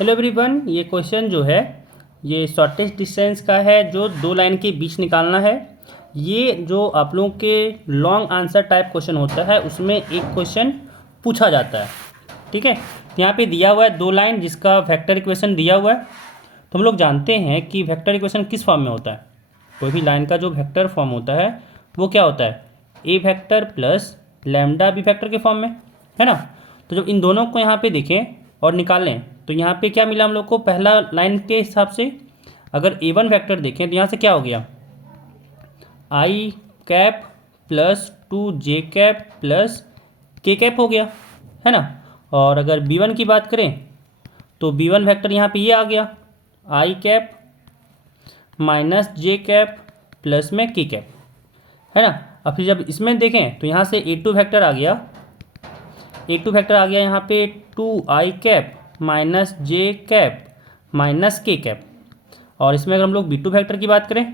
Hello everyone, ये question जो है ये शॉर्टेस्ट डिस्टेंस का है जो दो लाइन के बीच निकालना है। ये जो आप लोगों के लॉन्ग आंसर टाइप क्वेश्चन होता है उसमें एक क्वेश्चन पूछा जाता है। ठीक है, यहाँ पे दिया हुआ है दो लाइन जिसका वेक्टर इक्वेशन दिया हुआ है। तो हम लोग जानते हैं कि वेक्टर इक्वेशन किस फॉर्म में होता है। कोई भी लाइन का जो वेक्टर फॉर्म होता है वो क्या होता है, A vector plus lambda B vector के फॉर्म में, है ना। तो जब इन दोनों को यहाँ पे देखें और निकालें तो यहाँ पे क्या मिला हम लोग को, पहला लाइन के हिसाब से अगर ए वन वैक्टर देखें तो यहाँ से क्या हो गया, आई कैप प्लस 2 जे कैप प्लस के कैप हो गया, है ना। और अगर बी वन की बात करें तो बी वन वैक्टर यहाँ पे ये आ गया, आई कैप माइनस जे कैप प्लस में के कैप, है ना। अब फिर जब इसमें देखें तो यहाँ से ए टू वैक्टर आ गया, यहाँ पे 2 आई कैप माइनस जे कैप माइनस के कैप। और इसमें अगर हम लोग बी टू वैक्टर की बात करें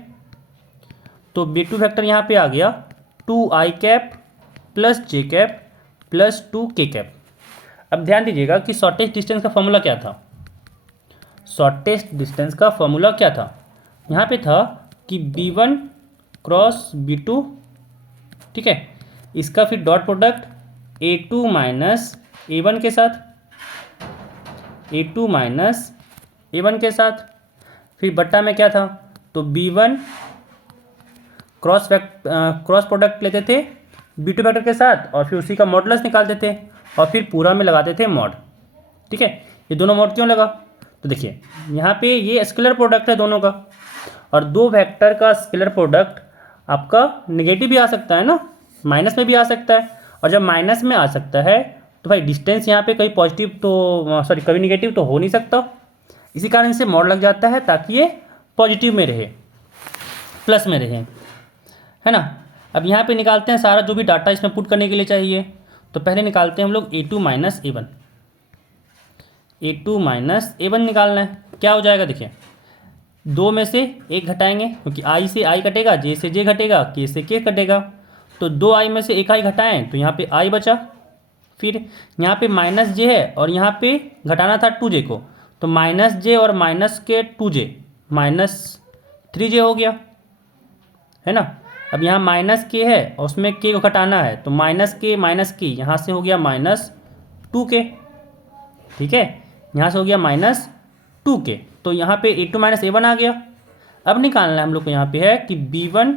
तो बी टू वैक्टर यहाँ पे आ गया 2 आई कैप प्लस जे कैप प्लस 2 के कैप। अब ध्यान दीजिएगा कि शॉर्टेस्ट डिस्टेंस का फॉर्मूला क्या था। शॉर्टेस्ट डिस्टेंस का फॉर्मूला क्या था, यहाँ पे था कि b1 क्रॉस b2, ठीक है, इसका फिर dot product a2 minus a1 के साथ, a2 माइनस a1 के साथ, फिर बट्टा में क्या था, तो b1 क्रॉस प्रोडक्ट लेते थे b2 वेक्टर के साथ और फिर उसी का मॉडुलस निकालते थे और फिर पूरा में लगाते थे मॉड। ठीक है, ये दोनों मॉड क्यों लगा, तो देखिए यहाँ पे ये स्केलर प्रोडक्ट है दोनों का, और दो वेक्टर का स्केलर प्रोडक्ट आपका नेगेटिव भी आ सकता है ना, माइनस में भी आ सकता है। और जब माइनस में आ सकता है तो भाई डिस्टेंस यहाँ पे कभी पॉजिटिव तो सॉरी कभी निगेटिव तो हो नहीं सकता, इसी कारण से मॉड लग जाता है ताकि ये पॉजिटिव में रहे, प्लस में रहे, है ना। अब यहाँ पे निकालते हैं सारा जो भी डाटा इसमें पुट करने के लिए चाहिए। तो पहले निकालते हैं हम लोग a2 minus a1, a2 minus a1 निकालना है। क्या हो जाएगा, देखिए दो में से एक घटाएंगे क्योंकि आई से आई कटेगा, जे से जे घटेगा, के से के कटेगा, तो 2 आई में से एक आई घटाएं तो यहाँ पे आई बचा। फिर यहाँ पे माइनस जे है और यहाँ पे घटाना था 2 जे को, तो माइनस जे और माइनस के 2 जे माइनस 3 जे हो गया, है ना। अब यहाँ माइनस के है और उसमें के को घटाना है तो माइनस के यहाँ से हो गया माइनस 2 के, ठीक है, यहाँ से हो गया माइनस 2 के। तो यहाँ पे a2 माइनस a1 आ गया। अब निकालना है हम लोग को यहाँ पे है कि b1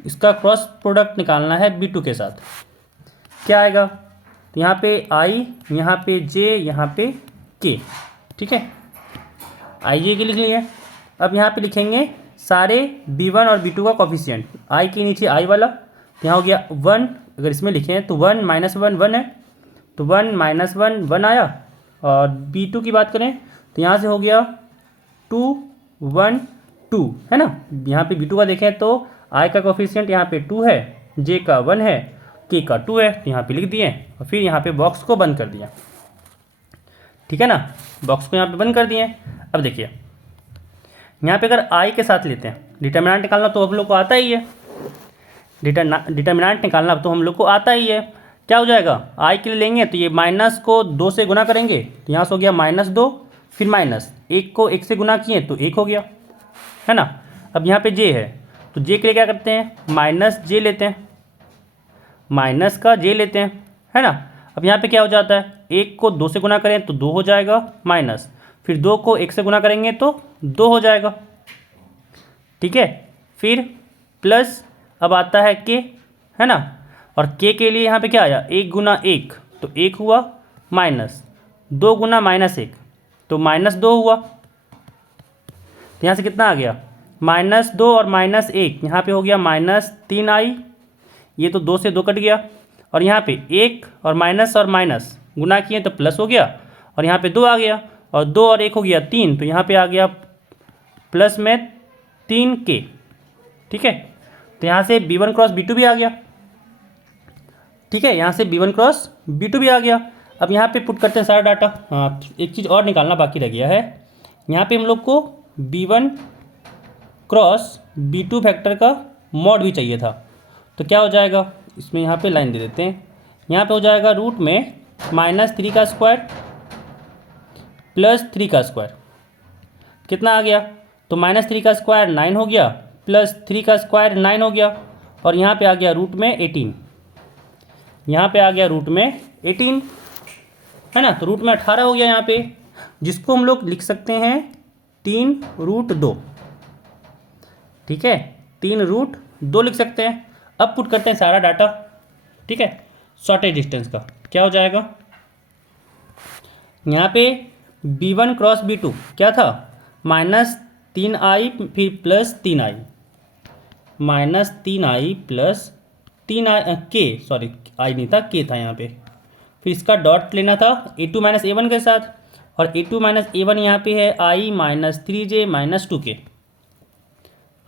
इसका क्रॉस प्रोडक्ट निकालना है b2 के साथ। क्या आएगा, तो यहाँ पे i, यहाँ पे j, यहाँ पे k, ठीक है, आई जे के लिख लिए। अब यहाँ पे लिखेंगे सारे b1 और b2 का कॉफिशिएंट, i के नीचे i वाला, यहाँ हो गया 1, अगर इसमें लिखें तो 1 माइनस 1 1 है, तो 1 माइनस 1 1 आया। और b2 की बात करें तो यहाँ से हो गया 2 1 2, है ना। यहाँ पे b2 का देखें तो i का कॉफिशिएंट यहाँ पे 2 है, j का 1 है, k का 2 है, तो यहाँ पे लिख दिए और फिर यहाँ पे बॉक्स को बंद कर दिया, ठीक है ना, बॉक्स को यहाँ पे बंद कर दिए। अब देखिए यहाँ पे अगर i के साथ लेते हैं, डिटर्मिनेंट निकालना तो हम लोग को आता ही है, डिटर्मिनेंट निकालना तो हम लोग को आता ही है। क्या हो जाएगा, i के लिए लेंगे तो ये माइनस को 2 से गुना करेंगे तो यहाँ से हो गया -2, फिर माइनस 1 को 1 से गुना किए तो 1 हो गया, है ना। अब यहाँ पे j है तो j के लिए क्या करते हैं, माइनस j लेते हैं, माइनस का j लेते हैं, है ना। अब यहाँ पे क्या हो जाता है, 1 को 2 से गुना करें तो 2 हो जाएगा माइनस, फिर 2 को 1 से गुना करेंगे तो 2 हो जाएगा, ठीक है। फिर प्लस अब आता है k, है ना, और k के लिए यहाँ पे क्या आया, 1 गुना 1 तो 1 हुआ, माइनस 2 गुना -1 तो -2 हुआ। तो यहाँ से कितना आ गया, -2 और -1, यहाँ पे हो गया -3i, ये तो 2 से 2 कट गया, और यहाँ पे 1 और माइनस गुना किए तो प्लस हो गया, और यहाँ पे 2 आ गया, और 2 और 1 हो गया 3, तो यहाँ पे आ गया प्लस में 3k, ठीक है। तो यहाँ से b1 क्रॉस b2 भी आ गया, ठीक है, यहाँ से b1 क्रॉस b2 भी आ गया। अब यहाँ पे पुट करते हैं सारा डाटा। हाँ, एक चीज़ और निकालना बाकी रह गया है, यहाँ पे हम लोग को b1 क्रॉस b2 वेक्टर का मॉड भी चाहिए था। तो क्या हो जाएगा, इसमें यहाँ पे लाइन दे देते हैं, यहाँ पे हो जाएगा रूट में -3 का स्क्वायर प्लस 3 का स्क्वायर कितना आ गया, तो -3 का स्क्वायर 9 हो गया, प्लस 3 का स्क्वायर 9 हो गया, और यहाँ पे आ गया रूट में 18, यहाँ पे आ गया रूट में 18 है ना, तो रूट में 18 हो गया यहाँ पे, जिसको हम लोग लिख सकते हैं 3√2। ठीक है, 3√2 लिख सकते हैं। अब पुट करते हैं सारा डाटा। ठीक है, शॉर्टेज डिस्टेंस का क्या हो जाएगा, यहाँ पे b1 क्रॉस b2 क्या था, -3i फिर +3i, -3i प्लस 3i के, सॉरी आई नहीं था, के था यहाँ पे, फिर इसका डॉट लेना था a2 - a1 के साथ, और a2 - a1 यहाँ पे है i -3j - 2k,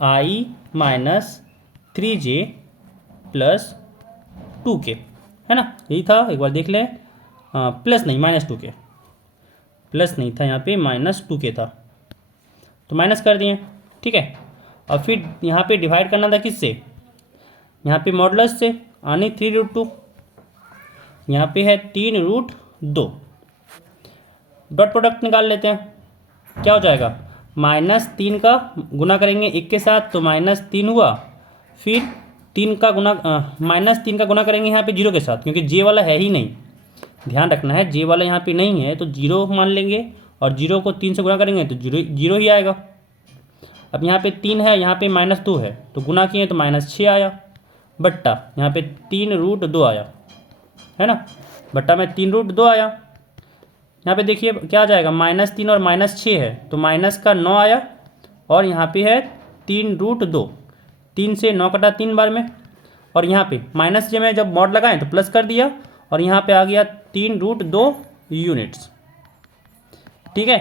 i -3j plus 2k है ना, यही था, एक बार देख लें। प्लस नहीं, -2k, प्लस नहीं था यहाँ पे, -2k था, तो माइनस कर दिए। ठीक है, और फिर यहाँ पे डिवाइड करना था किससे, यहाँ पे मॉडुलस से, यानी 3√2, यहाँ पे है 3√2। डॉट प्रोडक्ट निकाल लेते हैं, क्या हो जाएगा, -3 का गुना करेंगे 1 के साथ तो -3 हुआ, फिर 3 का गुना -3 का गुना करेंगे यहाँ पे 0 के साथ, क्योंकि जे वाला है ही नहीं, ध्यान रखना है, जे वाला यहाँ पे नहीं है तो 0 मान लेंगे, और 0 को 3 से गुना करेंगे तो 0 ही आएगा। अब यहाँ पे 3 है, यहाँ पे -2 है, तो गुना किए तो -6 आया, बट्टा यहाँ पे 3√2 आया है ना, बट्टा में 3√2 आया। यहाँ पे देखिए क्या आ जाएगा, -3 और -6 है तो -9 आया, और यहाँ पे है 3√2, 3 से 9 कटा 3 बार में, और यहाँ पे माइनस जे में जब मॉड लगाएं तो प्लस कर दिया, और यहाँ पे आ गया 3√2 यूनिट्स। ठीक है,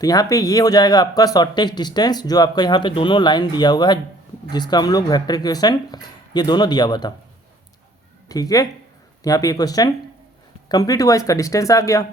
तो यहाँ पे ये हो जाएगा आपका शॉर्टेज डिस्टेंस, जो आपका यहाँ पे दोनों लाइन दिया हुआ है, जिसका हम लोग वेक्टर इक्वेशन ये दोनों दिया हुआ था। ठीक है, तो यहाँ पे ये क्वेश्चन कंप्लीट हुआ, इसका डिस्टेंस आ गया।